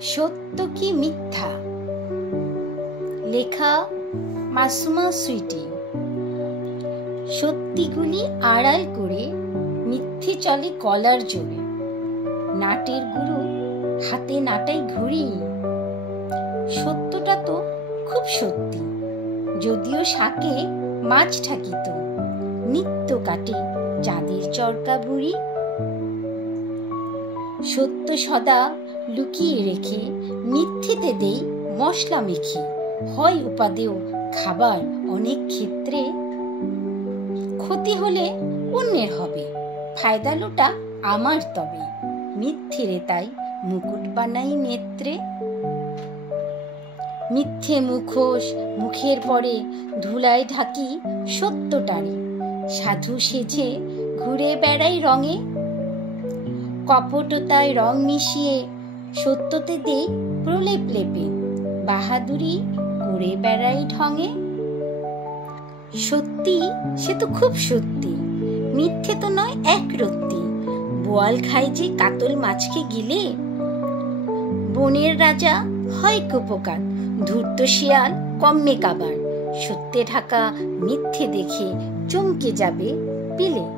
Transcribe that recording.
সত্য কি মিথ্যা? লেখা মাসুমা সুইটি। সত্যিগুলি আড়াল করে মিথ্যে চলে গলার জোরে। নাটের গুরু হাতে নাটাই ঘুরি। সত্যটা তো খুব সত্যি, যদিও শাকে মাছ ঠাকিত, নিত্য কাটে চাঁদের চরকা বুড়ি। সত্য সদা লুকিয়ে রেখে মিথ্যেতে দেই মশলা মেখে, হয় উপাদেয় খাবার অনেক ক্ষেত্রে। ক্ষতি হলে অন্যের হবে, ফায়দা লোটা আমার তবে, মিথ্যেরে তাই মুকুট বানাই নেত্রে। মিথ্যে মুখোশ মুখের পরে ধুলায় ঢাকি সত্যটারে, সাধু সেজে ঘুরে বেড়াই রঙে। কপটতায় রং মিশিয়ে সত্যতে দেই প্রলেপ লেপে, বাহাদুরি করে বেড়াই ঢঙে। সত্যি সে তো খুব সত্যি, মিথ্যে তো নয় এক রত্তি। বোয়াল খায় যে কাতল মাছকে গিলে, বনের রাজা হয় কুপোকাত, ধূর্ত শিয়াল কম্মে কাবার। সত্যে ঢাকা মিথ্যে দেখে চমকে যাবে পিলে।